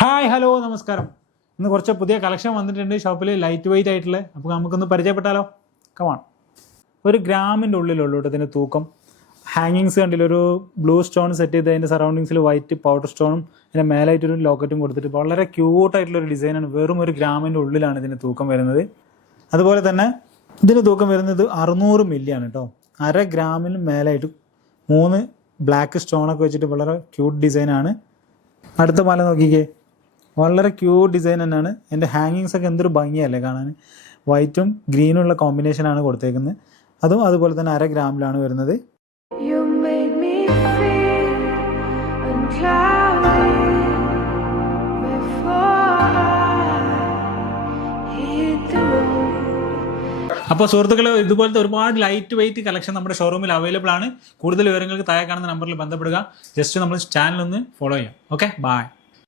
Hi hello നമസ്കാരം. ഇന്ന് കുറച്ച് പുതിയ കളക്ഷൻ വന്നിട്ടുണ്ട് ഷോപ്പിൽ, ലൈറ്റ് വെയിറ്റ് ആയിട്ടുള്ള. അപ്പോൾ നമുക്കൊന്ന് പരിചയപ്പെട്ടാലോ? കമാൺ. 1 ഗ്രാമിൻ്റെ ഉള്ളിലുള്ളൂ ഇതിൻ്റെ തൂക്കം. ഹാങ്ങിങ്സ് കണ്ടില്ല, ഒരു ബ്ലൂ സ്റ്റോൺ സെറ്റ് ചെയ്ത് അതിൻ്റെ സറൗണ്ടിങ്സിൽ വൈറ്റ് പൗഡർ സ്റ്റോണും അതിൻ്റെ മേലായിട്ടൊരു ലോക്കറ്റും കൊടുത്തിട്ട് വളരെ ക്യൂട്ടായിട്ടുള്ളൊരു ഡിസൈനാണ്. വെറും 1 ഗ്രാമിൻ്റെ ഉള്ളിലാണ് ഇതിൻ്റെ തൂക്കം വരുന്നത്. അതുപോലെ തന്നെ ഇതിൻ്റെ തൂക്കം വരുന്നത് 600 മില്ലിയാണ് കേട്ടോ. 1/2 ഗ്രാമിന് മേലായിട്ട് 3 ബ്ലാക്ക് സ്റ്റോണൊക്കെ വെച്ചിട്ട് വളരെ ക്യൂട്ട് ഡിസൈനാണ്. അടുത്ത മാല നോക്കിക്കേ, വളരെ ക്യൂട്ട് ഡിസൈൻ തന്നെയാണ്. എൻ്റെ ഹാങ്ങിങ്സ് ഒക്കെ എന്തൊരു ഭംഗിയല്ലേ കാണാൻ. വൈറ്റും ഗ്രീനും ഉള്ള കോമ്പിനേഷനാണ് കൊടുത്തേക്കുന്നത്. അതും അതുപോലെ തന്നെ 1/2 ഗ്രാമിലാണ് വരുന്നത്. അപ്പോൾ സുഹൃത്തുക്കളെ, ഇതുപോലത്തെ ഒരുപാട് ലൈറ്റ് വെയിറ്റ് കളക്ഷൻ നമ്മുടെ ഷോറൂമിൽ അവൈലബിൾ ആണ്. കൂടുതൽ വിവരങ്ങൾക്ക് താഴെ കാണുന്ന നമ്പറിൽ ബന്ധപ്പെടുക. ജസ്റ്റ് നമ്മൾ ചാനൽ ഒന്ന് ഫോളോ ചെയ്യാം. Okay, by.